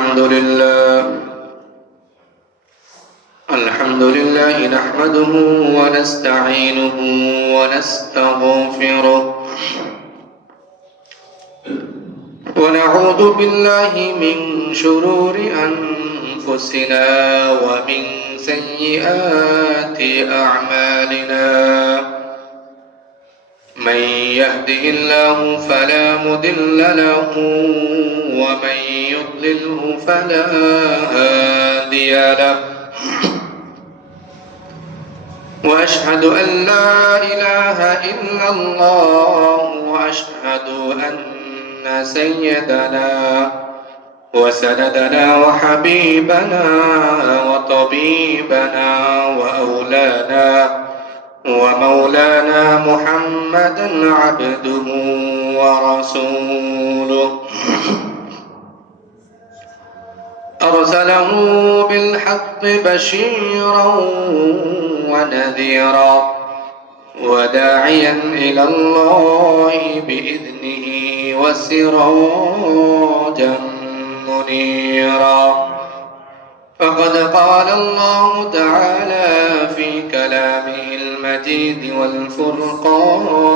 الحمد لله نحمده ونستعينه ونستغفره ونعوذ بالله من شرور أنفسنا ومن سيئات أعمالنا من يهده الله فلا مضل له ومن يضلله فلا هادي له وأشهد أن لا إله إلا الله وأشهد أن سيدنا وسندنا وحبيبنا وطبيبنا وأولانا ومولانا محمدا عبده ورسوله أرسله بالحق بشيرا ونذيرا وداعيا إلى الله بإذنه وسراجا منيرا فقد قال الله تعالى في كلامه المجيد والفرقانه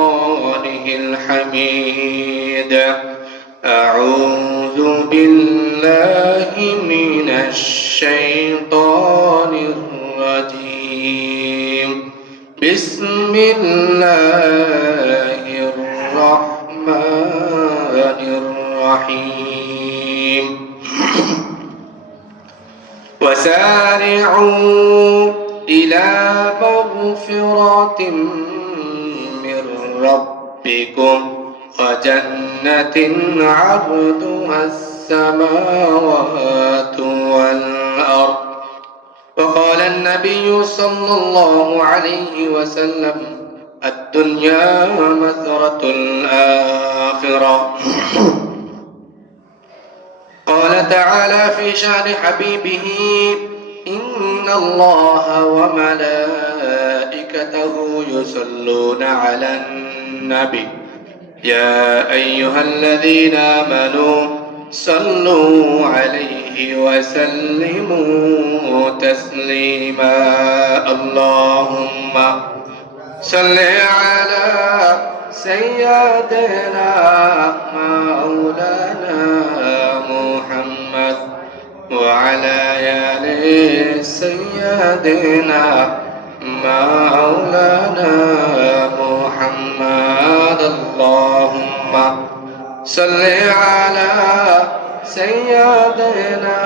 الحميد أعوذ بالله من الشيطان الرجيم بسم الله الرحمن الرحيم وسارعوا إلى مغفرة من ربكم وجنة عرضها السماوات والأرض وقال النبي صلى الله عليه وسلم الدنيا مثرة الآخرة قال تعالى في شأن حبيبه إن الله وملائكته يصلون على النبي يا أيها الذين آمنوا صلوا عليه وسلموا تسليما اللهم صل على سيدنا مولانا محمد وعلى آل سيدنا مولانا محمد اللهم صل على سيدنا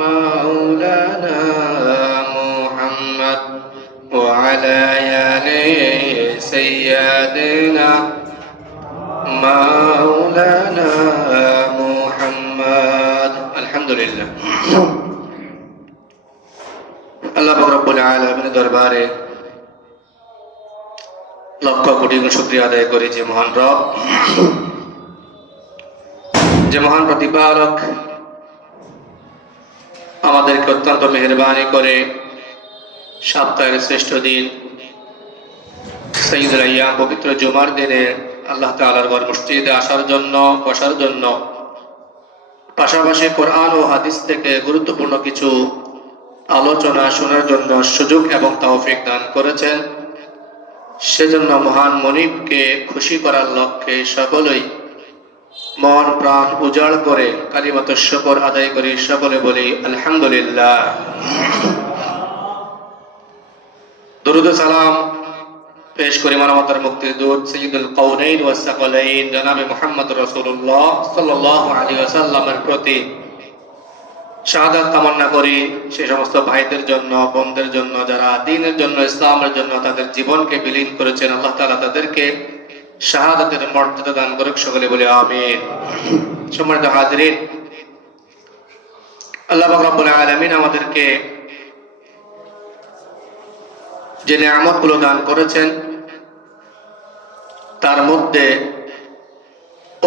مولانا محمد وعلى آل سيدنا مولانا محمد الحمد لله আল্লাহ রব্বুল আলামিনের দরবারে লক্ষ কোটি শুকরিয়া আদায় করি যে মহান রব, যে মহান প্রতিপালক আমাদেরকে অত্যন্ত মেহেরবানি করে সপ্তাহের শ্রেষ্ঠ দিন সাইয়্যিদুল আইয়াম পবিত্র জুমার দিনে আল্লাহ তাআলার ঘর মসজিদে আসার জন্য, বসার জন্য, পাশাপাশি কোরআন ও হাদিস থেকে গুরুত্বপূর্ণ কিছু আলোচনা শোনার জন্য সুযোগ এবং তৌফিক দান করেছেন। সেজন্য মহান মনিবকে খুশি করার লক্ষ্যে সকলেই মন প্রাণ উজাড় করে কালিমাত শুকর আদায় করি, সকলে বলি আলহামদুলিল্লাহ। দরুদ ও সালাম পেশ করি মানবতার মুক্তির দূত সাইয়্যিদুল কাউনাইন ওয়াস সাকালাইন জনাবে মুহাম্মদ রাসূলুল্লাহ সাল্লাল্লাহু আলাইহি ওয়াসাল্লামের প্রতি শাহাদাত কামনা করি। সেই সমস্ত ভাইদের জন্য, বোনদের জন্য যারা দ্বীনের জন্য, ইসলামের জন্য তাদের জীবনকে বিলীন করেছেন, আল্লাহ তাআলা তাদেরকে শাহাদাতের মর্যাদা দান করুক, সকলে বলে আমিন। সম্মানিত হাজিরিন, আল্লাহ পাক রব্বুল আলামিন আমাদেরকে যে নিয়ামতগুলো দান করেছেন তার মধ্যে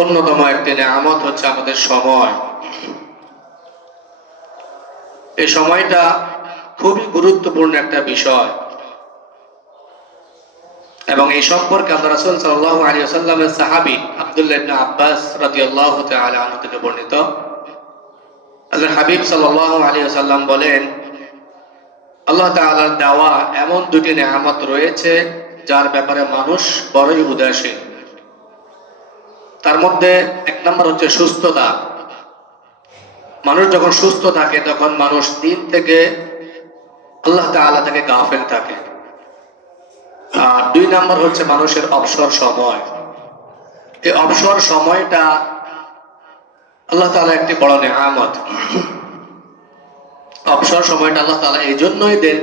অন্যতম একটি নিয়ামত হচ্ছে আমাদের সময়। এই সময়টা খুবই গুরুত্বপূর্ণ একটা বিষয় এবং এই সম্পর্কে আল্লাহ রাসূল সাল্লাল্লাহু আলাইহি ওয়াসাল্লামের সাহাবী আব্দুল্লাহ ইবনে আব্বাস রাদিয়াল্লাহু তাআলা আনহু থেকে বর্ণিত, আল্লাহর হাবিব সাল্লাল্লাহু আলাইহি ওয়াসাল্লাম বলেন, আল্লাহ তাআলার দেওয়া এমন দুটি নেয়ামত রয়েছে যার ব্যাপারে মানুষ বড়ই উদাসীন। তার মধ্যে এক নম্বর হচ্ছে সুস্থতা। মানুষ যখন সুস্থ থাকে তখন মানুষ দিন থেকে আল্লাহ তাআলা থেকে গাফেল থাকে। আর দুই নম্বর হচ্ছে মানুষের অবসর সময়। এই অবসর সময়টা আল্লাহ তাআলা একটি বড় নেয়ামত। অবসর সময়টা আল্লাহ তাআলা এই জন্যই দেন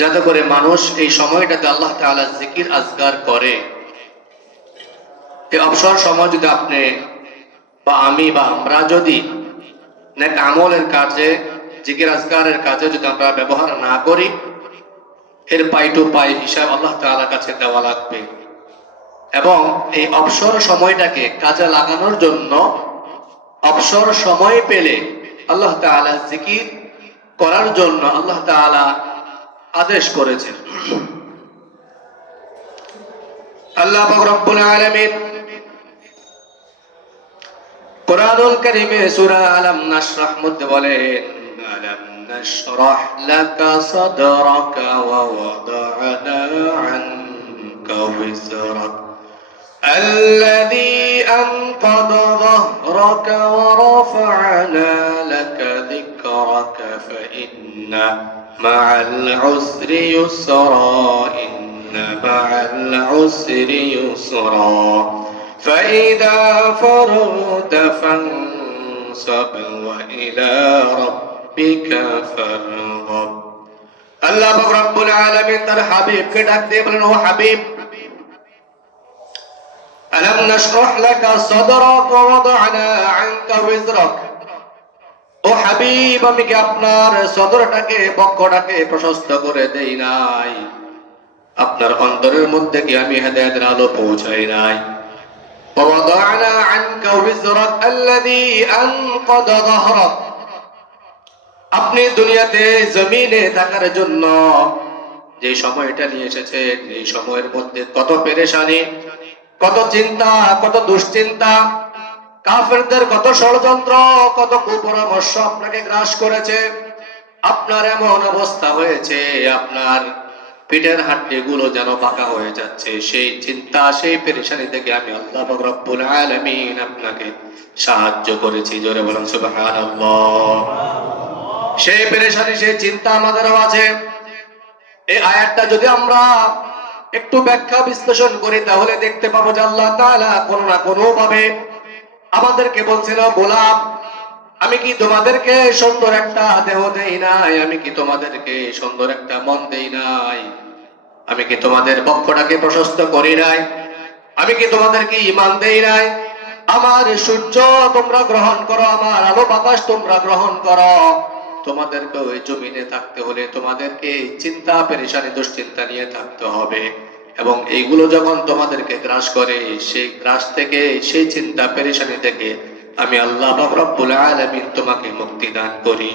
যাতে করে মানুষ এই সময়টাতে আল্লাহ তাআলা জিকির আজকার করে। এই অবসর সময় যদি আপনি বা আমি বা আমরা যদি নেক আমলের কাজে, জিকির আজকারের কাজে যদি আমরা ব্যবহার না করি, এর পাই টু পাই হিসাব আল্লাহ তাআলার কাছে দেওয়া লাগবে। এবং এই অবসর সময়টাকে কাজে লাগানোর জন্য অবসর সময় পেলে আল্লাহ তাআলা জিকির করার জন্য আল্লাহ তাআলা আদেশ করেছেন। আল্লাহ পাক রব্বুল আলামিন কুরআনুল কারীমে সূরা আলাম নাশরাহ মধ্যে বলেন, আলাম নাশরাহ লাকা সাদরাকা ওয়া ওয়াদা'না আনকা ওয়িজরাক الذي أنقض ظهرك ورفعنا لك ذكرك فإن مع العسر يسرا إن مع العسر يسرا فإذا فرغت فانصب وإلى ربك فارغب الله رب العالمين তার হাবিবকে ডাক দিয়ে বলেন, ও হাবিব, ألم نشرح لك صدرك ووضعنا عنك وزرك। ও হাবিব, আমি কি আপনার সদরটাকে, বক্ষটাকে প্রশস্ত করে দেই নাই? আপনার অন্তরের মধ্যে কি আমি হেদায়েতের আলো পৌঁছাই নাই? ووضعنا عنك وزرك الذي أنقض ظهرك। আপনি দুনিয়াতে জমিনে থাকার জন্য যে সময়টা নিয়ে এসেছেন, এই সময়ের মধ্যে কত পেরেশানি, কত চিন্তা, কত দুশ্চিন্তা, কাফেরদের কত ষড়যন্ত্র, কত কুপরামর্শ আপনাকে গ্রাস করেছে। আপনার এমন অবস্থা হয়েছে, আপনার পিঠের হাড্ডি গুলো যেন পাকা হয়ে যাচ্ছে। সেই চিন্তা, সেই পেরেশানি থেকে আমি আল্লাহ পাক রব্বুল আলামিন আপনাকে সাহায্য করেছি। জোরে বলেন সুবহানাল্লাহ। সেই পেরেশানি, সেই চিন্তা আমাদেরও আছে। এই আয়াতটা যদি আমরা একটু ব্যাখ্যা বিশ্লেষণ করি তাহলে দেখতে পাবো যে আল্লাহ তাআলা কোনো না কোনো ভাবে আমাদেরকে বলছিল, গোলাম, আমি কি তোমাদেরকে সুন্দর একটা দেহ দেই নাই? আমি কি তোমাদেরকে সুন্দর একটা মন দেই নাই? আমি কি তোমাদের বক্ষটাকে প্রশস্ত করি নাই? আমি কি তোমাদেরকে ঈমান দেই নাই? আমার সূর্য তোমরা গ্রহণ করো, আমার আলো বাতাস তোমরা গ্রহণ করো। তোমাদেরকে ওই জমিনে থাকতে হলে তোমাদেরকে চিন্তা, পেরেশানি, দুশ্চিন্তা নিয়ে থাকতে হবে। এবং এইগুলো যখন তোমাদেরকে গ্রাস করে, সেই গ্রাস থেকে, সেই চিন্তা পেরেশানি থেকে আমি আল্লাহ পাক রব্বুল আলামিন তোমাকে মুক্তি দান করি।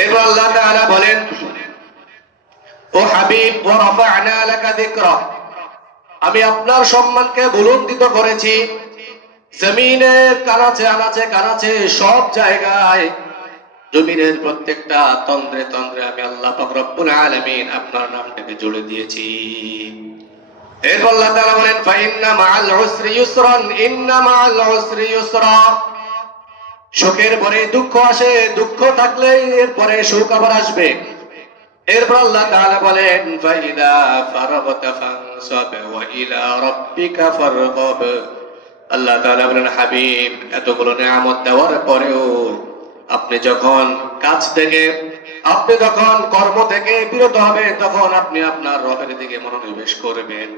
এরপর আল্লাহ তাআলা বলেন, ও হাবিব, ওয়া রাফা'না লাকা যিকরা, আমি আপনার সম্মানকে বুলন্দিত করেছি। জমিনের কানাচে আনাচে কানাচে সব জায়গায়, জমিনের প্রত্যেকটা তন্দ্রে তন্দ্রে আমি আল্লাহ পাক রব্বুল আলামিন আপনার নামটাকে জুড়ে দিয়েছি। এরপর আল্লাহ তাআলা বলেন, ফাইন্না মাআল উসরি ইউসরান, ইন্না মাআল উসরি ইউসরা। সুখের পরে দুঃখ আসে, দুঃখ থাকলে এরপরে সুখ আবার আসবে। এরপর আল্লাহ তাআলা বলেন, ফাইদা ফারাগতা ফানসাব ওয়া ইলা রাব্বিকা ফারগাব। আল্লাহ তাআলা বলেন, হাবিব, এতগুলো নিয়ামত দেওয়ার পরেও আপনি যখন কাজ থেকে, আপনি যখন কর্ম থেকে বিরত হবে, তখন আপনি আপনার রবের দিকে মনোনিবেশ করবেন।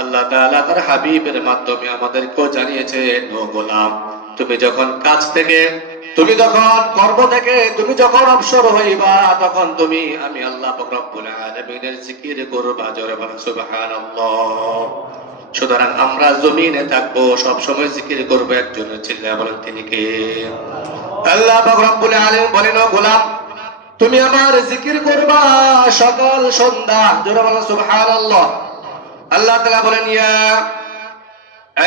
আল্লাহ তাআলা তার হাবিবের মাধ্যমে আমাদেরকেও জানিয়েছেন, ও গোলাম, তুমি যখন কাজ থেকে, তুমি যখন কর্ম থেকে, তুমি যখন অবসর হইবা, তখন তুমি আমি আল্লাহ পাক রব্বুল আলামিনের জিকির করবা। জোরে বলেন সুবহানাল্লাহ। সুতরাং আমরা জমিনে থাকবো, সব সময় জিকির করবো একজনের, চিল্লায়া বলেন তিনি কে? আল্লাহ পাক রব্বুল আলামিন বলেন, ও গোলাম, তুমি আমার জিকির করবা সকাল সন্ধ্যা। জোরে বলেন সুবহানাল্লাহ। আল্লাহ তাআলা বলেন, ইয়া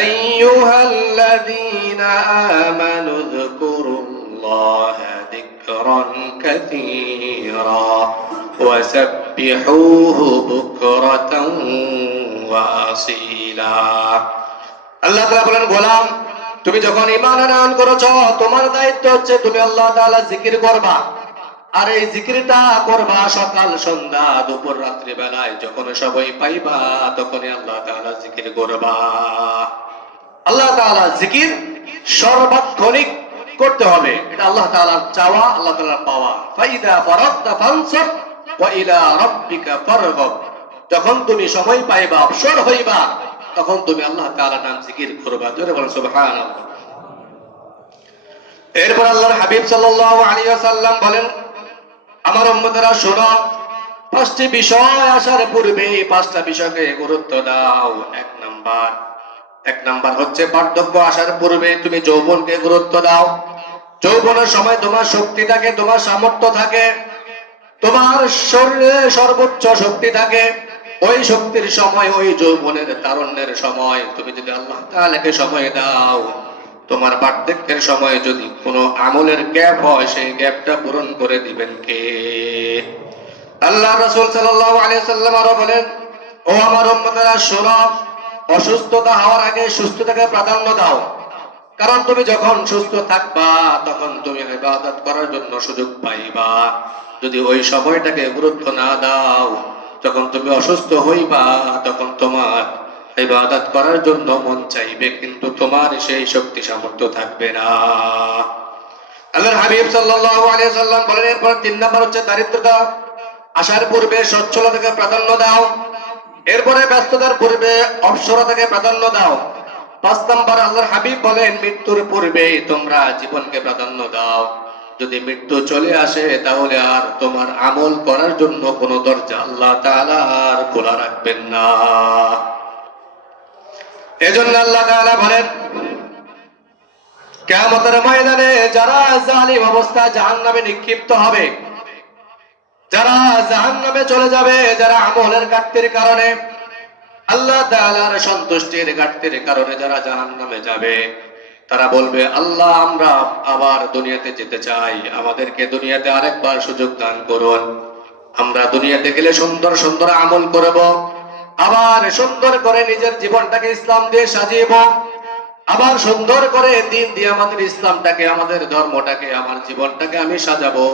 আইয়ুহাল্লাযীনা আমানু যকুরু الله ذكرا كثيرا وسبحوه بكرة وأصيلا আল্লাহ তাআলা বলেন গোলাম তুমি যখন ঈমান আনয়ন করেছো তোমার দায়িত্ব হচ্ছে তুমি আল্লাহ তাআলা জিকির করবা আর এই জিকিরটা করবা সকাল সন্ধ্যা দুপুর রাত্রি বেলায় যখন সময় পাইবা তখনই আল্লাহ তাআলা জিকির করবা আল্লাহ তাআলা জিকির সর্বক্ষণিক করতে হবে এটা আল্লাহ তাআলার চাওয়া আল্লাহ তাআলার পাওয়া ফাইদা ফারাগতা ফানসাব ওয়া ইলা রাব্বিকা ফারগাব যখন তুমি সময় পাইবা অবসর হইবা তখন তুমি আল্লাহ তাআলার নাম জিকির করবা জোরে বলেন সুবহানাল্লাহ এরপর আল্লাহর হাবিব সাল্লাল্লাহু আলাইহি ওয়াসাল্লাম বলেন আমার উম্মতেরা শোনো পাঁচটি বিষয় আসার পূর্বে পাঁচটা বিষয়কে গুরুত্ব দাও এক নাম্বার হচ্ছে বার্ধক্য আসার পূর্বে তুমি যৌবনকে গুরুত্ব দাও যৌবনের সময় তোমার শক্তি থাকে তোমার সামর্থ্য থাকে তোমার শরীরে সর্বোচ্চ শক্তি থাকে ওই শক্তির সময় ওই যৌবনের তারুণ্যের সময় তুমি যদি আল্লাহ তাআলাকে সময় দাও তোমার বার্ধক্যের সময় যদি কোনো আমলের গ্যাপ হয় সেই গ্যাপটা পূরণ করে দিবেন কে আল্লাহ রাসূল সাল্লাল্লাহু আলাইহি ওয়াসাল্লাম আরো বলেন ও আমার উম্মতেরা শোনো অসুস্থতা হওয়ার আগে সুস্থতাকে প্রাধান্য দাও কারণ তুমি যখন সুস্থ থাকবা তখন তুমি ইবাদত করার জন্য সুযোগ পাইবা যদি ওই সময়টাকে গুরুত্ব না দাও যখন তুমি অসুস্থ হইবা তখন তোমার ইবাদত করার জন্য মন চাইবে কিন্তু তোমার সেই শক্তি সামর্থ্য থাকবে না আল্লাহর হাবিব সাল্লাল্লাহু আলাইহি ওয়াসাল্লাম বলেন এরপর 3 নাম্বার হচ্ছে দারিদ্রতা আসার পূর্বে সচ্ছলতাকে প্রাধান্য দাও এরপরে ব্যস্ততার পূর্বে অবসরতাকে প্রাধান্য দাও 5 নাম্বার আল্লাহর হাবিব বলেন মৃত্যুর পূর্বে তোমরা জীবনকে প্রাধান্য দাও যদি মৃত্যু চলে আসে তাহলে আর তোমার আমল করার জন্য কোনো দরজা আল্লাহ তাআলা আর খোলা রাখবেন না এজন্য আল্লাহ তাআলা বলেন কিয়ামতের ময়দানে যারা জালিম অবস্থায় জাহান্নামে নিক্ষিপ্ত হবে যারা জাহান্নামে চলে যাবে যারা আমলের ঘাটতির কারণে আল্লাহ তাআলার সন্তুষ্টির ঘাটতির কারণে যারা জাহান্নামে যাবে তারা বলবে আল্লাহ আমরা আবার দুনিয়াতে যেতে চাই আমাদেরকে দুনিয়াতে আরেকবার সুযোগ দান করুন আমরা দুনিয়াতে গেলে সুন্দর সুন্দর আমল করব আবার সুন্দর করে নিজের জীবনটাকে ইসলাম দিয়ে সাজিয়েব আবার সুন্দর করে দিন দিয়ে আমাদের ইসলামটাকে আমাদের ধর্মটাকে আমার জীবনটাকে আমি সাজাবো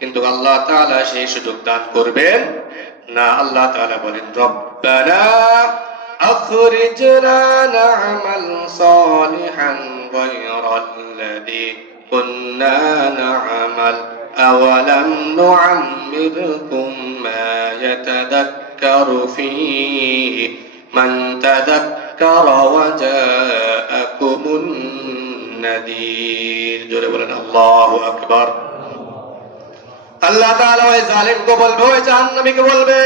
কিন্তু আল্লাহ তাআলা সেই সুযোগ দান করবেন না আল্লাহ তাআলা বলেন রব্বানা আখরিজনা না'মাল সালিহান গায়রাল্লাযী কুন্না না'মাল আওয়ালাম নু'আম্মিরকুম মা ইয়াতাযাক্কারু ফীহি মান তাযাক্কারা ওয়া জাআকুমুন নাযীর জোরে বলেন আল্লাহু আকবার আল্লাহ তাআলা ওই জালিমকে বলবে ওই জাহান্নামীকে বলবে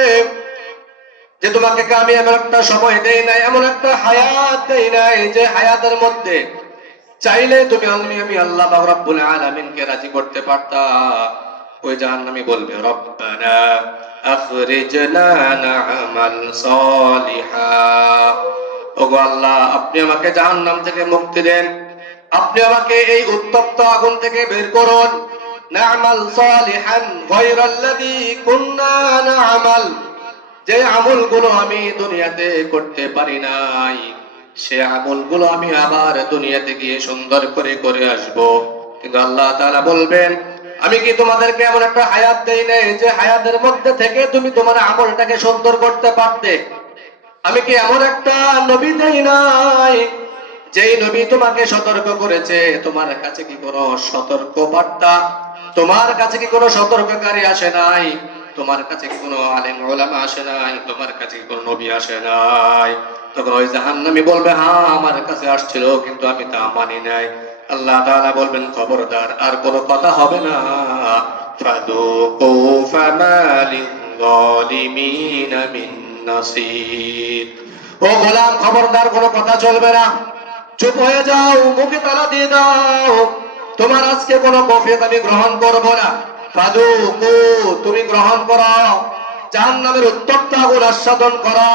যে তোমাকে আমি এমন একটা সময় দেই নাই এমন একটা হায়াত দেই নাই যে হায়াতের মধ্যে চাইলে তুমি আমি আল্লাহ পাক রব্বুল আলামিনকে রাজি করতে পারতা ওই জাহান্নামী বলবে রব্বানা আখরিজনা না'মাল সালিহা ওগো আল্লাহ আপনি আমাকে জাহান্নাম থেকে মুক্তি দেন আপনি আমাকে এই উত্তপ্ত আগুন থেকে বের করুন না'মাল সালিহান গায়রাল্লাযী কুন্না না'মাল যে আমলগুলো আমি দুনিয়াতে করতে পারি নাই সে আমলগুলো আমি আবার দুনিয়াতে গিয়ে সুন্দর করে করে আসব কিন্তু আল্লাহ তাআলা বলবেন আমি কি তোমাদেরকে এমন একটা হায়াত দেই নাই যে হায়াতের মধ্যে থেকে তুমি তোমার আমলটাকে সুন্দর করতে পারতে আমি কি এমন একটা নবী দেই নাই যেই নবী তোমাকে সতর্ক করেছে তোমার কাছে কি কোনো সতর্ক বার্তা তোমার কাছে কি কোনো সতর্ককারী আসে নাই তোমার কাছে কি কোনো আলেম উলামা আসে নাই তোমার কাছে কি কোনো নবী আসে নাই তখন ওই জাহান্নামী বলবে হ্যাঁ আমার কাছে আসছিল কিন্তু আমি তা মানি নাই আল্লাহ তাআলা বলবেন খবরদার আর কোনো কথা হবে না ফাদুকু ফামালিল যালিমিনা মিন নাসির ও গোলাম খবরদার কোনো কথা চলবে না চুপ হয়ে যাও মুখে তালা দিয়ে দাও তোমার আজকে কোনো কফিয়ত আমি গ্রহণ করব না ফাদুকু তুমি গ্রহণ করো জাহান্নামের উত্তপ্ত আগুন আস্বাদন করো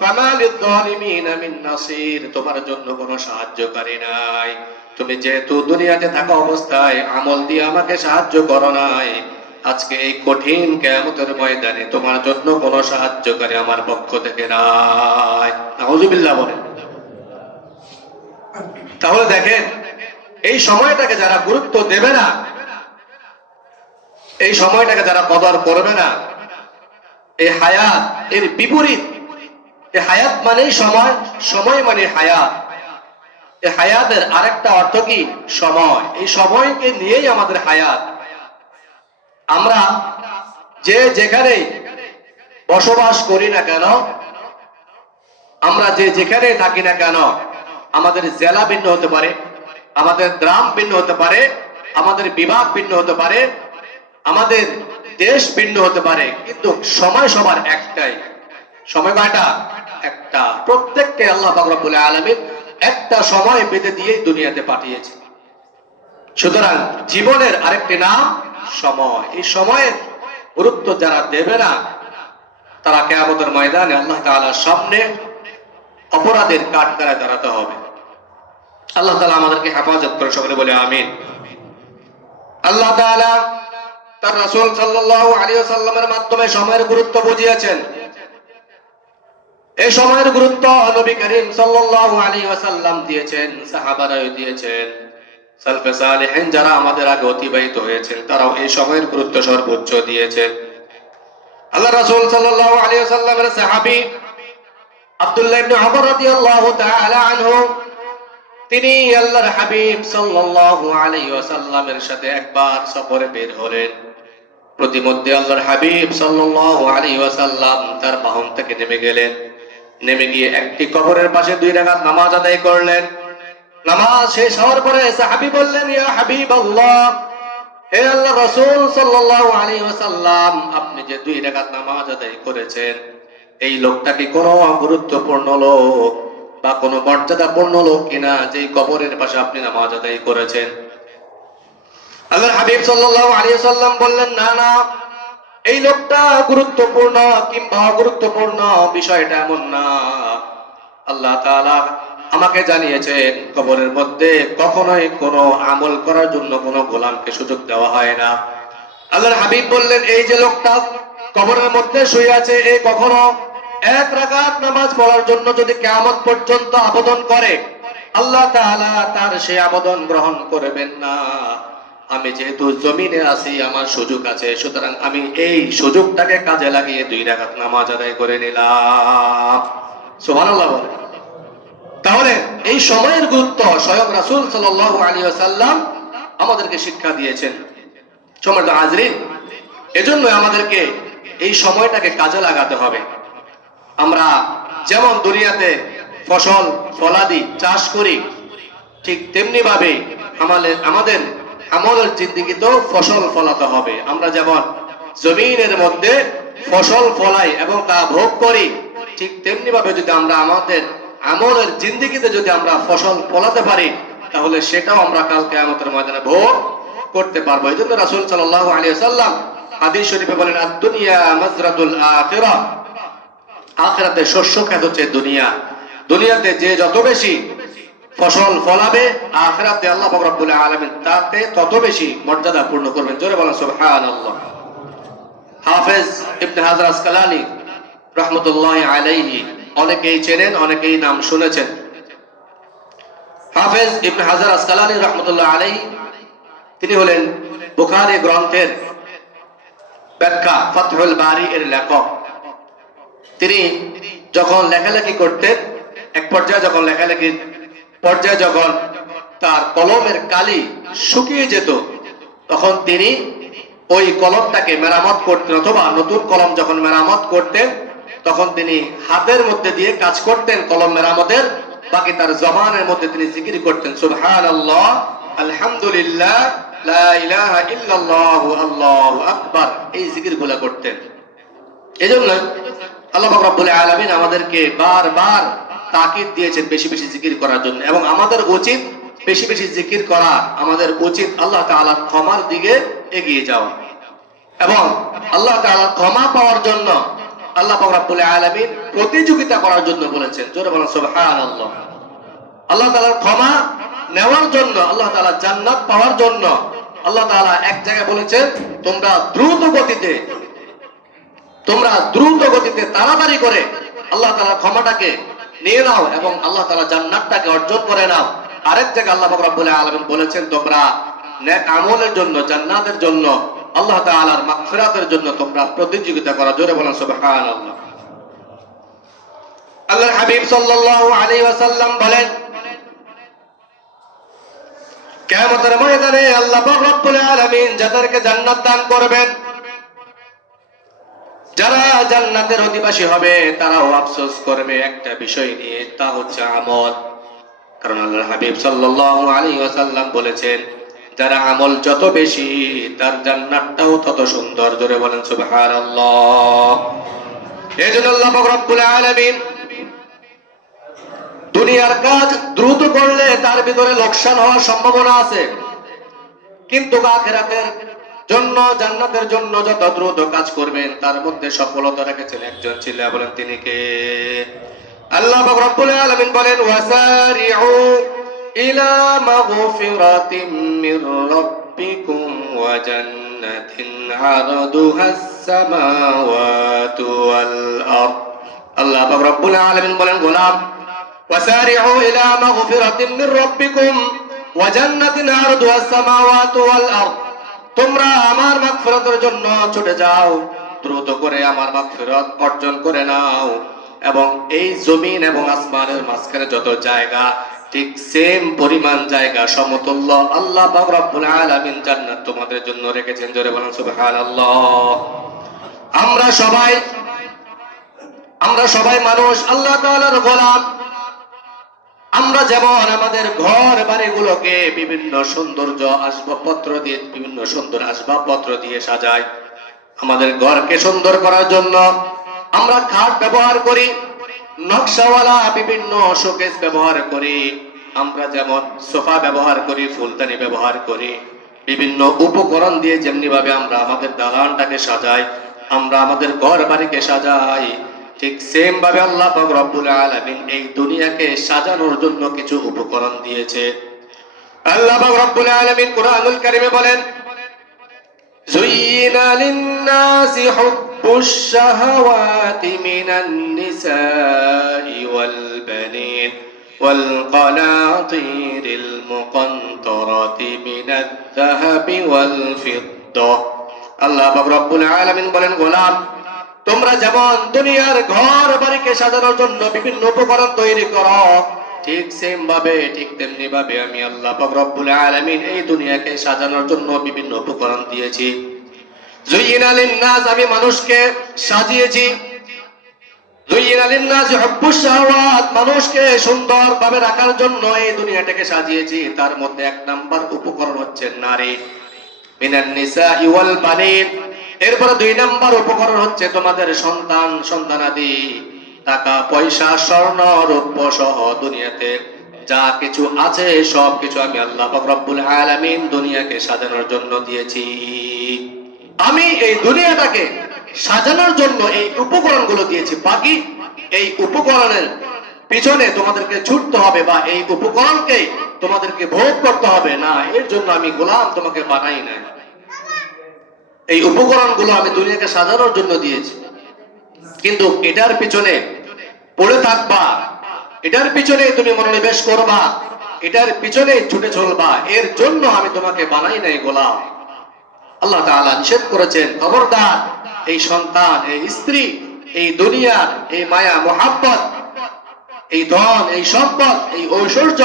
ফামালিল যালিমিনা মিন নাসির তোমার জন্য কোনো সাহায্যকারী নাই তুমি যেহেতু দুনিয়াতে থাকা অবস্থায় আমল দিয়ে আমাকে সাহায্য করো নাই, আজকে এই কঠিন কিয়ামতের ময়দানে তোমার জন্য কোনো সাহায্যকারী আমার পক্ষ থেকে নাই। নাউজুবিল্লাহ বলেন। তাহলে দেখেন, এই সময়টাকে যারা গুরুত্ব দেবে না, এই সময়টাকে যারা কদর করবে না, এই হায়াত এর বিপরীত। এই হায়াত মানেই সময়, সময় মানে হায়াত। এই হায়াতের আরেকটা অর্থ কি? সময়। এই সময়কে নিয়েই আমাদের হায়াত। আমরা যে যেখানে বসবাস করি না কেন, আমরা যে যেখানে থাকি না কেন, আমাদের জেলা ভিন্ন হতে পারে, আমাদের গ্রাম ভিন্ন হতে পারে, আমাদের বিভাগ ভিন্ন হতে পারে, আমাদের দেশ ভিন্ন হতে পারে, কিন্তু সময় সবার একটাই। সময় কয়টা? একটা। প্রত্যেককে আল্লাহ পাক রব্বুল আলামিন একটা সময় বেঁধে দিয়ে দুনিয়াতে পাঠিয়েছে। সুতরাং জীবনের আরেকটি নাম সময়। এই সময়ের গুরুত্ব যারা দেবে না, তারা কিয়ামতের ময়দানে আল্লাহ তাআলার সামনে অপরাধের কাঠগড়ায় দাঁড়াতে হবে। আল্লাহ তাআলা আমাদেরকে হেফাজত করে, সকলে বলে আমিন। আল্লাহ তাআলা তার রাসূল সাল্লাল্লাহু আলাইহি ওয়াসাল্লামের মাধ্যমে সময়ের গুরুত্ব বুঝিয়েছেন। এই সময়ের গুরুত্ব নবী করিম সাল্লাল্লাহু আলাইহি ওয়াসাল্লাম দিয়েছেন, সাহাবারাও দিয়েছেন, সালফে সালেহিন যারা আমাদের আগে অতিবাহিত হয়েছেন তারাও এই সময়ের গুরুত্ব সর্বোচ্চ দিয়েছেন। আল্লাহ রাসূল সাল্লাল্লাহু আলাইহি ওয়াসাল্লামের সাহাবী আব্দুল্লাহ ইবনে ওমর রাদিয়াল্লাহু তাআলা আনহু, তিনি আল্লাহর হাবিব সাল্লাল্লাহু আলাইহি ওয়াসাল্লামের সাথে একবার সফরে বের হলেন। প্রতিমধ্যে আল্লাহর হাবিব সাল্লাল্লাহু আলাইহি ওয়াসাল্লাম তার বাহন থেকে নেমে গেলেন। নেমে গিয়ে একটি কবরের পাশে 2 রাকাত নামাজ আদায় করলেন। নামাজ শেষ হওয়ার পরে সাহাবী বললেন, ইয়া হাবিবাল্লাহ, হে আল্লাহর রাসূল সাল্লাল্লাহু আলাইহি ওয়াসাল্লাম, আপনি যে 2 রাকাত নামাজ আদায় করেছেন, এই লোকটা কি কোনো গুরুত্বপূর্ণ লোক বা কোনো মর্যাদাপূর্ণ লোক কিনা, যে কবরের পাশে আপনি নামাজ আদায় করেছেন? আল্লাহর হাবিব সাল্লাল্লাহু আলাইহি ওয়াসাল্লাম বললেন, না না, এই লোকটা গুরুত্বপূর্ণ কিংবা অগুরুত্বপূর্ণ বিষয়টা এমন না। আল্লাহ তাআলা আমাকে জানিয়েছেন কবরের মধ্যে কখনোই কোনো আমল করার জন্য কোনো গোলামকে সুযোগ দেওয়া হয় না। আল্লাহর হাবিব বললেন, এই যে লোকটা কবরের মধ্যে শুয়ে আছে, এ কখনো 1 রাকাত নামাজ পড়ার জন্য যদি কিয়ামত পর্যন্ত আবেদন করে, আল্লাহ তাআলা তার সেই আবেদন গ্রহণ করবেন না। আমি যেহেতু জমিনে আছি, আমার সুযোগ আছে, সুতরাং আমি এই সুযোগটাকে কাজে লাগিয়ে 2 রাকাত নামাজ আদায় করে নিলাম। সুবহানাল্লাহ বলেন। তাহলে এই সময়ের গুরুত্ব স্বয়ং রাসূল সাল্লাল্লাহু আলাইহি ওয়াসাল্লাম আমাদেরকে শিক্ষা দিয়েছেন। সম্মানিত হাজরিন, এজন্য আমাদেরকে এই সময়টাকে কাজে লাগাতে হবে। আমরা যেমন দুনিয়াতে ফসল ফলাদি চাষ করি, ঠিক তেমনি ভাবে আমাদের আমলের জিন্দেগিতেও ফসল ফলাতে হবে। আমরা যেমন জমিনের মধ্যে ফসল ফলাই এবং তা ভোগ করি, ঠিক তেমনি ভাবে যদি আমরা আমাদের আমলের জিন্দেগিতে যদি আমরা ফসল ফলাতে পারি, তাহলে সেটাও আমরা কাল কিয়ামতের ময়দানে ভোগ করতে পারবো। এইজন্য রাসূল সাল্লাল্লাহু আলাইহি ওয়াসাল্লাম হাদিস শরীফে বলেন, আদ-দুনিয়া মাজরাতুল আখিরাহ, আখিরাতের শস্য ক্ষেত হচ্ছে দুনিয়া। দুনিয়াতে যে যত বেশি ফসল ফলাবে, আখিরাতে আল্লাহ পাক রব্বুল আলামিন তাকে তত বেশি মর্যাদা পূর্ণ করবেন। জোরে বলেন সুবহানাল্লাহ। হাফেজ ইবনে হাজার আসকালানী রাহমাতুল্লাহি আলাইহি, অনেকেই চেনেন, অনেকেই নাম শুনেছেন। হাফেজ ইবনে হাজার আসকালানী রাহমাতুল্লাহি আলাইহি, তিনি হলেন বুখারী গ্রন্থের ব্যাখ্যা ফাতহুল বারি এর লেখক। তিনি যখন লেখালেখি করতেন, এক পর্যায়ে যখন লেখালেখির পর্যায়ে যখন তার কলমের কালি শুকিয়ে যেত, তখন তিনি ওই কলমটাকে মেরামত করতেন, অথবা নতুন কলম যখন মেরামত করতেন, তখন তিনি হাতের মধ্যে দিয়ে কাজ করতেন কলম মেরামতের, বাকি তার জবানের মধ্যে তিনি জিকির করতেন সুবহানাল্লাহ, আলহামদুলিল্লাহ, লা ইলাহা ইল্লাল্লাহ, আল্লাহু আকবার। এই জিকিরগুলো করতেন। এজন্য আল্লাহ পাক রব্বুল আলামিন আমাদেরকে বারবার তাকিদ দিয়েছেন বেশি বেশি জিকির করার জন্য, এবং আমাদের উচিত বেশি বেশি জিকির করা। আমাদের উচিত আল্লাহ তাআলার ক্ষমার দিকে এগিয়ে যাওয়া, এবং আল্লাহ তাআলার ক্ষমা পাওয়ার জন্য আল্লাহ পাক রব্বুল আলামিন প্রতিযোগিতা করার জন্য বলেছেন। জোরে বলেন সুবহানাল্লাহ। আল্লাহ তাআলার ক্ষমা নেওয়ার জন্য, আল্লাহ তাআলা জান্নাত পাওয়ার জন্য আল্লাহ তাআলা এক জায়গায় বলেছেন তোমরা দ্রুত গতিতে তাড়াতাড়ি করে আল্লাহ তাআলার ক্ষমাটাকে নিয়ে নাও এবং আল্লাহ তাআলা জান্নাতটাকে অর্জন করে নাও। আরেক জায়গায় আল্লাহ পাক রব্বুল আলামিন বলেছেন তোমরা নেক আমলের জন্য, জান্নাতের জন্য, আল্লাহ তাআলার মাগফিরাতের জন্য তোমরা প্রতিযোগিতা করো। জোরে বলেন সুবহানাল্লাহ। আল্লাহর হাবিব সাল্লাল্লাহু আলাইহি ওয়াসাল্লাম বলেন কিয়ামতের ময়দানে আল্লাহ পাক রব্বুল আলামিন যাদেরকে জান্নাত দান করবেন, যারা জান্নাতের অধিবাসী হবে, তারাও আফসোস করবে একটা বিষয় নিয়ে, তা হচ্ছে আমল। কারণ আল্লাহর হাবিব সাল্লাল্লাহু আলাইহি ওয়াসাল্লাম বলেছেন যারা আমল যত বেশি তার জান্নাতটাও তত সুন্দর। জোরে বলেন সুবহানাল্লাহ। এজন্য আল্লাহ পাক রব্বুল আলামিন দুনিয়ার কাজ দ্রুত করলে তার ভিতরে লোকসান হওয়ার সম্ভাবনা আছে, কিন্তু আখিরাতের জন্য, জান্নাতের জন্য যত দ্রুত কাজ করবেন তার মধ্যে সফলতা রেখেছেন একজন ছিল। বলেন তিনি কে? আল্লাহ পাক রব্বুল আলামিন বলেন ওয়াসারিউ ইলা মাগফিরাতিম মির রাব্বিকুম ওয়া জান্নাতিন আরদুহাস সামাওয়াতু ওয়াল আরদ। আল্লাহ পাক রব্বুল আলামিন বলেন গোলাম ওয়াসারিউ ইলা মাগফিরাতিম মির রাব্বিকুম ওয়া জান্নাতিন আরদুহাস সামাওয়াতু ওয়াল আরদ। তোমরা আমার মাগফিরাতের জন্য ছুটে যাও, দ্রুত করে আমার মাগফিরাত অর্জন করে নাও, এবং এই জমিন এবং আসমানের মাঝখানে যত জায়গা ঠিক সেম পরিমাণ জায়গা সমতুল্য আল্লাহ পাক রব্বুল আলামিন জান্নাত তোমাদের জন্য রেখেছেন। জোরে বলেন সুবহানাল্লাহ। আমরা সবাই মানুষ, আল্লাহ তাআলার গোলাম। আমরা যেমন আমাদের ঘর বাড়িগুলোকে বিভিন্ন সৌন্দর্য আসবাবপত্র দিয়ে, বিভিন্ন সুন্দর আসবাবপত্র দিয়ে সাজাই, আমাদের ঘরকে সুন্দর করার জন্য আমরা খাট ব্যবহার করি, নকশাওয়ালা বিভিন্ন শোকেস ব্যবহার করি, আমরা যেমন সোফা ব্যবহার করি, ফুলদানি ব্যবহার করি, বিভিন্ন উপকরণ দিয়ে যেমনি ভাবে আমরা আমাদের দালানটাকে সাজাই, আমরা আমাদের ঘর বাড়িকে সাজাই, ঠিক সেম ভাবে আল্লাহ পাক রব্বুল আলামিন এই দুনিয়াকে সাজানোর জন্য কিছু উপকরণ দিয়েছে। আল্লাহ পাক রব্বুল আলামিন কুরআনুল কারীমে বলেন যুয়িনা লিন-নাসি হুব্বুশ শাহাওয়াতি মিনান নিসাই ওয়াল বানিন ওয়াল কানাতিরিল মুকান্তারাতি মিনাদ যাহাবি ওয়াল ফিদ্দা। আল্লাহ পাক রব্বুল আলামিন বলেন গোলাম তোমরা যেমন দুনিয়ার ঘর বাড়িকে সাজানোর জন্য বিভিন্ন উপকরণ তৈরি করো, ঠিক সেম ভাবে, ঠিক তেমনি ভাবে আমি আল্লাহ পাক রব্বুল আলামিন এই দুনিয়াকে সাজানোর জন্য বিভিন্ন উপকরণ দিয়েছি। যুয়িনা লিন-নাস, আমি মানুষকে সাজিয়েছি। যুয়িনা লিন-নাস হুব্বুশ শাহাওয়াত, মানুষকে সুন্দর ভাবে রাখার জন্য এই দুনিয়াটাকে সাজিয়েছি। তার মধ্যে এক নাম্বার উপকরণ হচ্ছে নারী, মিনান নিসাই ওয়াল বানিন। এরপরে দুই নাম্বার উপকরণ হচ্ছে তোমাদের সন্তান, সন্তানাদি, টাকা পয়সা, স্বর্ণ রৌপ্য সহ দুনিয়াতে যা কিছু আছে সব কিছু আমি আল্লাহ পাক রব্বুল আলামিন দুনিয়াকে সাজানোর জন্য দিয়েছি। আমি এই দুনিয়াটাকে সাজানোর জন্য এই উপকরণগুলো দিয়েছি। বাকি এই উপকরণের পিছনে তোমাদেরকে ছুটতে হবে বা এই উপকরণকে তোমাদেরকে ভোগ করতে হবে না, এর জন্য আমি গোলাম তোমাকে বানাই না। এই উপকরণগুলো আমি দুনিয়াকে সাজানোর জন্য দিয়েছি, কিন্তু এটার পিছনে পড়ে থাকবা, এটার পিছনে তুমি মনোনিবেশ করবা, এটার পিছনে ছুটে চলবা, এর জন্য আমি তোমাকে বানাই নাই গোলাম। আল্লাহ তাআলা নিষেধ করেছেন খবরদার এই সন্তান, এই স্ত্রী, এই দুনিয়ার এই মায়া মোহাব্বত, এই ধন, এই সম্পদ, এই ঐশ্বর্য,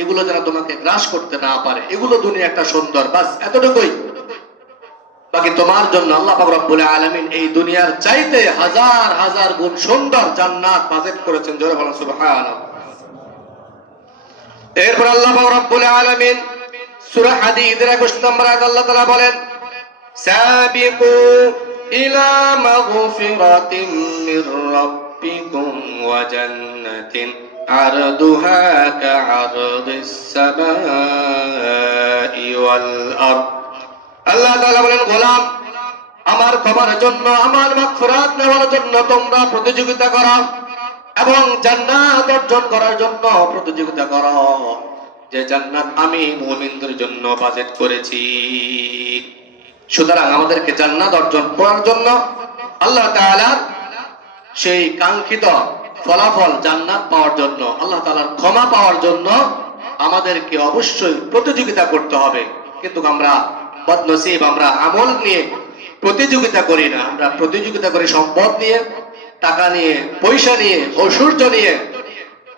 এগুলো যেন তোমাকে গ্রাস করতে না পারে। এগুলো দুনিয়া একটা সুন্দর, বাস এতটুকুই। বাকি তোমার জন্য আল্লাহ পাক রব্বুল আলামিন এই দুনিয়ার চাইতে হাজার হাজার গুণ সুন্দর জান্নাত বাজেট করেছেন। জোরে বলেন সুবহানাল্লাহ। এরপর আল্লাহ পাক রব্বুল আলামিন সূরা হাদীদের 21 নম্বর আয়াতে আল্লাহ তাআলা বলেন সাবিকু ইলা মাগফিরাতিম মির রাব্বিকুম ওয়া জান্নাতিন আরদুহা কা'আরদিস সামাই ওয়াল আরদ। আল্লাহ তাআলা বলেন গোলাম আমার ক্ষমার জন্য, আমার মাগফিরাত নেওয়ার জন্য তোমরা প্রতিযোগিতা করো এবং জান্নাত অর্জন করার জন্য প্রতিযোগিতা করো। যে জান্নাত আমি মুমিনদের জন্য বাজেট করেছি। সুতরাং আমাদেরকে জান্নাত অর্জন করার জন্য আল্লাহ তাআলার সেই কাঙ্ক্ষিত ফলাফল জান্নাত পাওয়ার জন্য, আল্লাহ তাআলার ক্ষমা পাওয়ার জন্য আমাদেরকে অবশ্যই প্রতিযোগিতা করতে হবে। কিন্তু আমরা বদনসিব, আমরা আমল নিয়ে প্রতিযোগিতা করি না। আমরা প্রতিযোগিতা করি সম্পদ নিয়ে, টাকা নিয়ে, পয়সা নিয়ে, ঐশ্বর্য নিয়ে,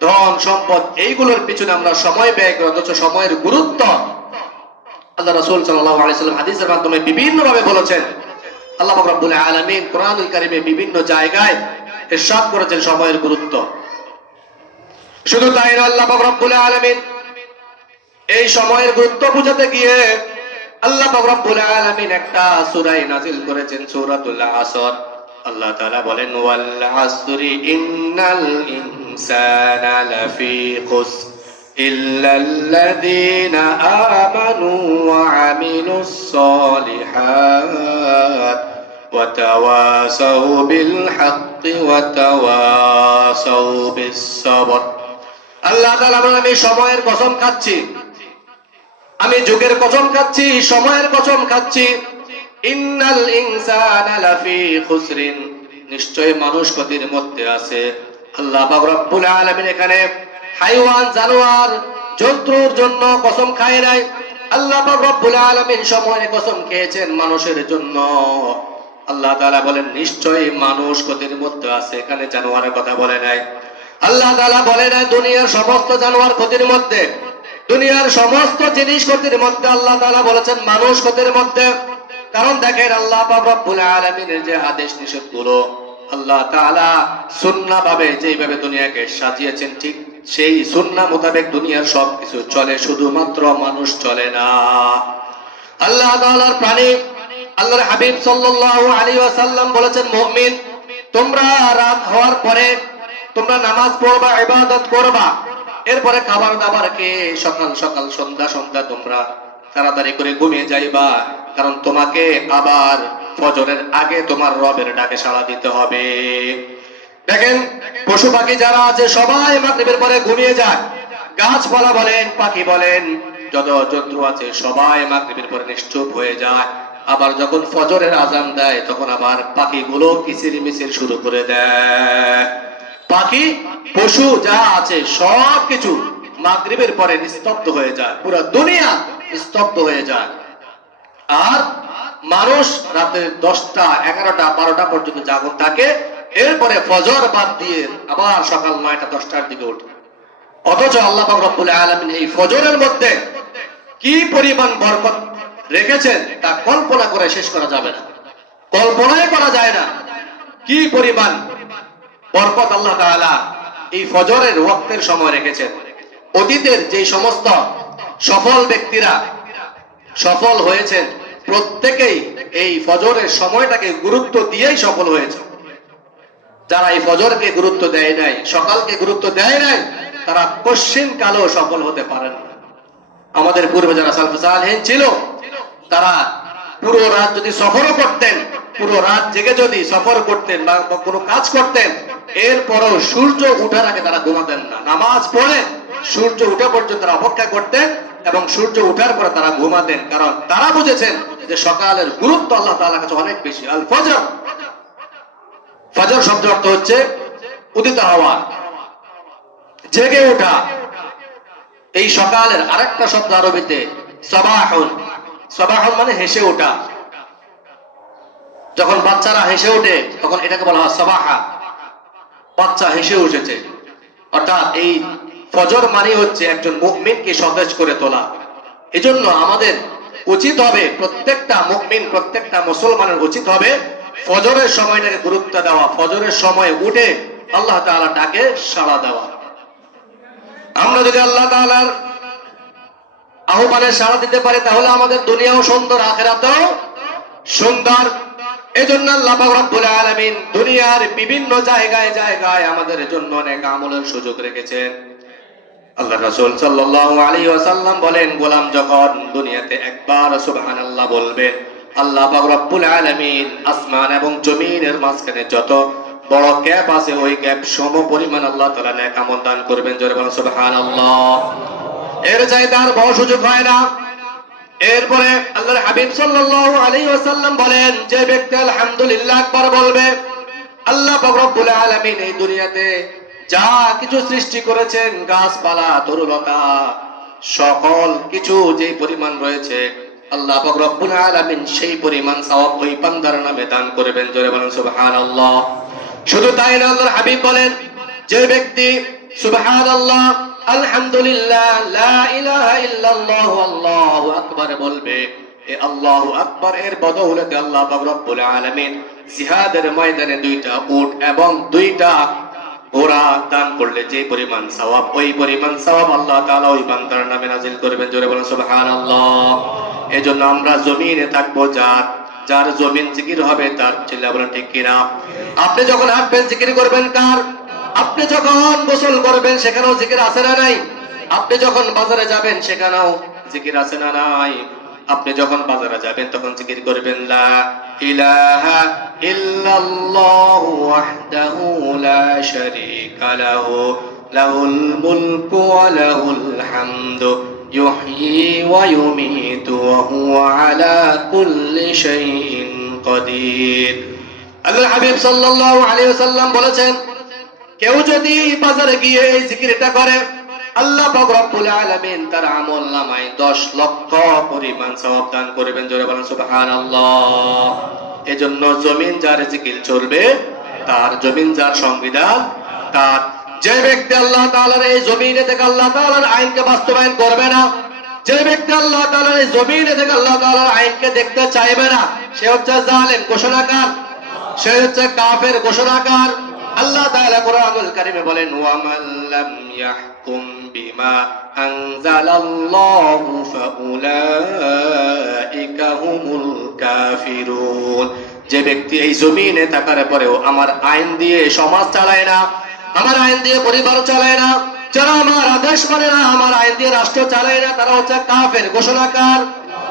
ধন সম্পদ, এইগুলোর পিছনে আমরা সময় ব্যয় করি। অথচ সময়ের গুরুত্ব আল্লাহ রাসূল সাল্লাল্লাহু আলাইহি ওয়াসাল্লাম হাদিসের মাধ্যমে বিভিন্ন ভাবে বলেছেন। আল্লাহ পাক রব্বুল আলামিন কোরআনুল কারীমে বিভিন্ন জায়গায় ইরশাদ করেছেন সময়ের গুরুত্ব। শুধু তাই নয়, আল্লাহ পাক রব্বুল আলামিন এই সময়ের গুরুত্ব বুঝাতে গিয়ে আল্লাহ পাক রব্বুল আলামিন একটা সূরা নাযিল করেছেন, সূরাতুল আসর। আল্লাহ তাআলা বলেন, ওয়াল আসরি ইন্নাল ইনসানা লাফি খুসর ইল্লাল্লাযীনা আমানু ওয়া আমিলুস সলিহাত ওয়া তাওয়াসাউ বিল হাক্কি ওয়া তাওয়াসাউ বিস সবর। আল্লাহ তাআলা বলেন, আমি সময়ের কসম খাচ্ছি, আমি যুগের কসম খাচ্ছি, সময়ের কসম খাচ্ছি। ইন্নাল ইনসানা লাফি খুসরিন, নিশ্চয় মানুষ ক্ষতির মধ্যে আছে। আল্লাহ পাক রব্বুল আলামিন এখানে হাইওয়ান, জানোয়ার, জন্তুর জন্য কসম খায় নাই। আল্লাহ পাক রব্বুল আলামিন সময়ের কসম খেয়েছেন মানুষের জন্য। আল্লাহ তাআলা বলেন নিশ্চয় মানুষ ক্ষতির মধ্যে আছে। এখানে জানোয়ারের কথা বলে নাই। আল্লাহ তাআলা বলে নাই দুনিয়ার সমস্ত জানোয়ার ক্ষতির মধ্যে, দুনিয়ার সমস্ত জিনিস ক্ষতির মধ্যে। আল্লাহ তাআলা বলেছেন মানুষ ক্ষতির মধ্যে। কারণ দেখেন, আল্লাহ পাক রব্বুল আলামিনের যে আদেশ নিষেধগুলো আল্লাহ তাআলা সুন্নাহ ভাবে যেইভাবে দুনিয়াকে সাজিয়েছেন, ঠিক সেই সুন্নাহ মোতাবেক দুনিয়ার সবকিছু চলে, শুধুমাত্র মানুষ চলে না। আল্লাহ তাআলার প্রাণী আল্লাহর হাবিব সাল্লাল্লাহু আলাইহি ওয়াসাল্লাম বলেছেন, মুমিন তোমরা রাত হওয়ার পরে তোমরা নামাজ পড়বা, ইবাদত করবা, এরপরে খাবার দাবার খেয়ে সকাল সকাল সন্ধ্যা সন্ধ্যা তোমরা তাড়াতাড়ি করে ঘুমিয়ে যাইবা। কারণ তোমাকে আবার ফজরের আগে তোমার রবের ডাকে সাড়া দিতে হবে। দেখেন, পশু পাখি যারা আছে সবাই মাগরিবের পরে ঘুমিয়ে যায়। গাছপালা বলেন, পাখি বলেন, যত জন্তু আছে সবাই মাগরিবের পরে নিশ্চুপ হয়ে যায়। আবার যখন ফজরের আজান দেয় তখন আবার পাখিগুলো কিচিরমিচির শুরু করে দেয়। পাখি, পশু যা আছে সবকিছু মাগরিবের পরে নিস্তব্ধ হয়ে যায়, পুরো দুনিয়া নিস্তব্ধ হয়ে যায়। আর মানুষ রাতে 10টা, 11টা, 12টা পর্যন্ত জাগন থাকে। এরপরে ফজর বাদ দিয়ে আবার সকাল 9টা, 10টার দিকে ওঠে। অথচ আল্লাহ পাক রব্বুল আলামিন এই ফজরের মধ্যে কি পরিমাণ বরকত রেখেছেন তা কল্পনা করে শেষ করা যাবে না, কল্পনাই করা যায় না। কি পরিমাণ বরকত আল্লাহ তাআলা এই ফজরের ওয়াক্তের সময় রেখেছেন। অতীতের যে সমস্ত সফল ব্যক্তিরা সফল হয়েছেন প্রত্যেকেই এই ফজরের সময়টাকে গুরুত্ব দিয়েই সফল হয়েছে। যারা এই ফজরকে গুরুত্ব দেয় নাই, সকালকে গুরুত্ব দেয় নাই, তারা পশ্চিম কালেও সফল হতে পারেন না। আমাদের পূর্বে যারা সালফে সালেহীন ছিল, তারা পুরো রাত যদি সফরও করতেন, পুরো রাত জেগে যদি সফর করতেন বা কোনো কাজ করতেন, এরপরও সূর্য উঠার আগে তারা ঘুমাতেন না। নামাজ পড়ে সূর্য উঠা পর্যন্ত তারা অপেক্ষা করতেন এবং সূর্য উঠার পরে তারা ঘুমাতেন। কারণ তারা বুঝেছেন যে সকালের গুরুত্ব আল্লাহ তাআলার কাছে অনেক বেশি। আল ফজর, ফজর শব্দের অর্থ হচ্ছে উদিত হওয়া, জেগে ওঠা। এই সকালের আরেকটা শব্দ আরবিতে সাবাহুন, সাবাহুন মানে হেসে ওঠা। যখন বাচ্চারা হেসে ওঠে তখন এটাকে বলা হয় সাবাহা, বাচ্চা হেসে উঠেছে। অর্থাৎ এই ফজর মানে হচ্ছে একজন মুমিনকে সতেজ করে তোলা। এজন্য আমাদের উচিত হবে, প্রত্যেকটা মুমিন, প্রত্যেকটা মুসলমানের উচিত হবে ফজরের সময়টাকে গুরুত্ব দেওয়া, ফজরের সময় উঠে আল্লাহ তাআলা ডাকে সাড়া দেওয়া। আমরা যদি আল্লাহ তাআলার আহ্বানে সাড়া দিতে পারি তাহলে আমাদের দুনিয়াও সুন্দর, আখিরাতেও সুন্দর। এজন্য আল্লাহ পাক রব্বুল আলামিন দুনিয়ার বিভিন্ন জায়গায় জায়গায় আমাদের জন্য অনেক আমলের সুযোগ রেখেছেন। আল্লাহ রাসূল সাল্লাল্লাহু আলাইহি ওয়াসাল্লাম বলেন, গোলাম যখন দুনিয়াতে একবার সুবহানাল্লাহ বলবে, আল্লাহ পাক রব্বুল আলামিন আসমান এবং জমিনের মাঝখানে যত বড় গ্যাপ আছে ওই গ্যাপ সম পরিমাণ আল্লাহ তাআলা নেক আমল দান করবেন। জোরে বলেন সুবহানাল্লাহ। এর চাইতে আর বড় সুযোগ হয় না। এরপরে আল্লাহর হাবিব সাল্লাল্লাহু আলাইহি ওয়াসাল্লাম বলেন, যে ব্যক্তি আলহামদুলিল্লাহ একবার বলবে, আল্লাহ পাক রব্বুল আলামিন এই দুনিয়াতে যা কিছু সৃষ্টি করেছেন, গাছপালা, তরুলতা, সকল কিছু যে পরিমাণ রয়েছে, আল্লাহ পাক রব্বুল আলামিন সেই পরিমাণ সওয়াব ওই বান্দার নামে দান করবেন। জোরে বলেন সুবহানাল্লাহ। শুধু তাই না, আল্লাহর হাবিব বলেন, যে ব্যক্তি সুবহানাল্লাহ, আলহামদুলিল্লাহ, লা ইলাহা ইল্লাল্লাহ, আল্লাহু আকবার বলবে, এই আল্লাহু আকবার এর বদৌলতে আল্লাহ পাক রব্বুল আলামিন জিহাদের ময়দানে 2টা উট এবং 2টা ঘোড়া দান করলে যে পরিমাণ সওয়াব, ওই পরিমাণ সওয়াব আল্লাহ তাআলা ওই বান্দার নামে নাযিল করবেন। জোরে বলেন সুবহানাল্লাহ। এজন্য আমরা জমিনে থাকবো, যার জমিন জিকির হবে তার, চিল্লা বলেন ঠিক কিনা? আপনি যখন হাঁটবেন জিকির করবেন কার? আপনি যখন গোসল করবেন সেখানেও জিকির আছে না নাই? আপনি যখন বাজারে যাবেন সেখানেও জিকির আছে না নাই? আপনি যখন বাজারে যাবেন তখন জিকির করবেন, লা ইলাহা ইল্লাল্লাহু ওয়াহদাহু লা শারীকা লাহু, লাহুল মুলকু ওয়া লাহুল হামদু, ইউহয়ী ওয়া ইউমীতু ওয়া হুয়া আলা কুল্লি শাইইন কাদির। আল্লাহর হাবিব সাল্লাল্লাহু আলাইহি ওয়াসাল্লাম বলেছেন, কেউ যদি বাজারে গিয়ে এই জিকিরটা করে, আল্লাহ পাক রব্বুল আলামিন তার আমলনামায় 10 লক্ষ পরিমাণ সওয়াব দান করবেন। জোরে বলেন সুবহানাল্লাহ। এজন্য জমিন যার জিকির চলবে, তার জমিন যার সংবিধান তার। যে ব্যক্তি আল্লাহ তাআলার এই জমিনে থেকে আল্লাহ তাআলার আইনকে বাস্তবায়ন করবে না, যে ব্যক্তি আল্লাহ তাআলার এই জমিনে থেকে আল্লাহ তাআলার আইনকে দেখতে চাইবে না, সে হচ্ছে জালেম ঘোষণাকার, সে হচ্ছে কাফের ঘোষণাকার। আল্লাহ তাআলা কোরআনুল কারীমে বলেন, ওয়া মান লাম ইয়াহকুম বিমা আনজালাল্লাহু ফাউলাইকা হুমুল কাফিরুন। যে ব্যক্তি এই জমিনে থাকার পরেও আমার আইন দিয়ে সমাজ চালায় না, আমার আইন দিয়ে পরিবার চালায় না, যারা আমার আদেশ মানে না, আমার আইন দিয়ে রাষ্ট্র চালায় না, তারা হচ্ছে কাফের ঘোষণাকার।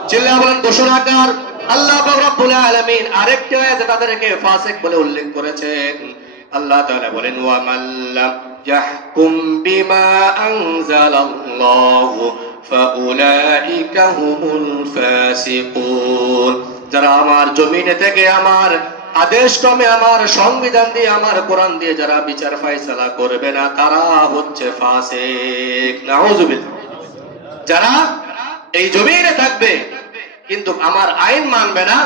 চিল্লা বলেন ঘোষণাকার। আল্লাহ পাক রব্বুল আলামিন আরেকটি আয়াতে তাদেরকে ফাসিক বলে উল্লেখ করেছেন। আল্লাহ তাআলা বলেন, ওয়া মান লাম ইয়াহকুম বিমা আনজালাল্লাহু ফাউলাইকা হুমুল ফাসিকুন। যারা আমার জমিনে থেকে আমার আদেশ ক্রমে, আমার সংবিধান দিয়ে, আমার কোরআন দিয়ে যারা বিচার ফয়সালা করবে না, তারা হচ্ছে ফাসিক। নাউযুবিল্লাহ। যারা এই জমিনে থাকবে কিন্তু আমার আইন মানবে না,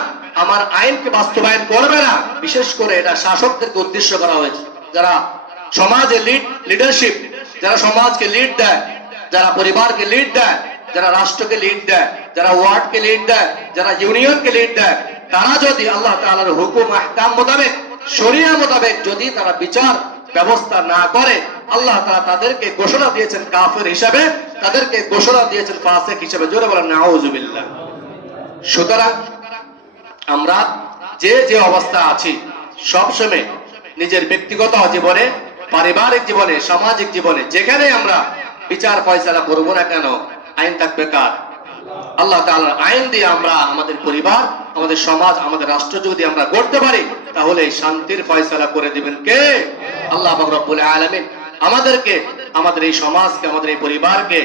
আমার আইনকে বাস্তবায়ন করবে না, বিশেষ করে এটা শাসকদেরকে উদ্দেশ্য করা হয়েছে। যারা সমাজে লিডারশিপ, যারা সমাজকে লিড দেয়, যারা পরিবারকে লিড দেয়, যারা রাষ্ট্রকে লিড দেয়, যারা ওয়ার্ডকে লিড দেয়, যারা ইউনিয়নকে লিড দেয়, তারা যদি আল্লাহ তাআলার হুকুম আহকাম মোতাবেক, শরিয়া মোতাবেক যদি তারা বিচার ব্যবস্থা না করে, আল্লাহ তাআলা তাদেরকে ঘোষণা দিয়েছেন কাফের হিসাবে, তাদেরকে ঘোষণা দিয়েছেন ফাসিক হিসাবে। জোরে বলেন নাউযুবিল্লাহ। সুতরাং আমরা যে যে অবস্থা আছি, সবসময় নিজের ব্যক্তিগত জীবনে, পারিবারিক জীবনে, সামাজিক জীবনে, যেখানে আমরা বিচার ফয়সালা করব না কেন, আইন থাকবে কার? আল্লাহ তাআলার আইন দিয়ে আমরা আমাদের পরিবার, আমাদের সমাজ, আমাদের রাষ্ট্র যদি আমরা গড়তে পারি, তাহলে শান্তির ফয়সালা করে দিবেন কে? আল্লাহ পাক রব্বুল আলামিন আমাদেরকে, আমাদের এই সমাজকে, আমাদের এই পরিবারকে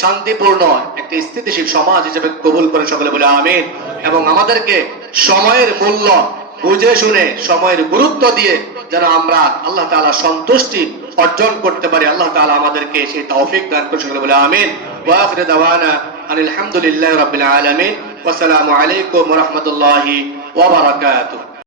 শান্তিপূর্ণ একটি স্থিতিশীল সমাজ হিসেবে কবুল করে সকলে বলে আমিন। এবং আমাদেরকে সময়ের মূল্য বুঝে শুনে, সময়ের গুরুত্ব দিয়ে যেন আমরা আল্লাহ তাআলা সন্তুষ্টি অর্জন করতে পারি, আল্লাহ তাআলা আমাদেরকে সেই তৌফিক দান করে সকলে বলে আমিন। ওয়া আখিরু দাওয়ানা আলহামদুলিল্লাহি রাব্বিল আলামিন। ওয়া আসসালামু আলাইকুম ওয়া রাহমাতুল্লাহি ওয়া বারাকাতুহু।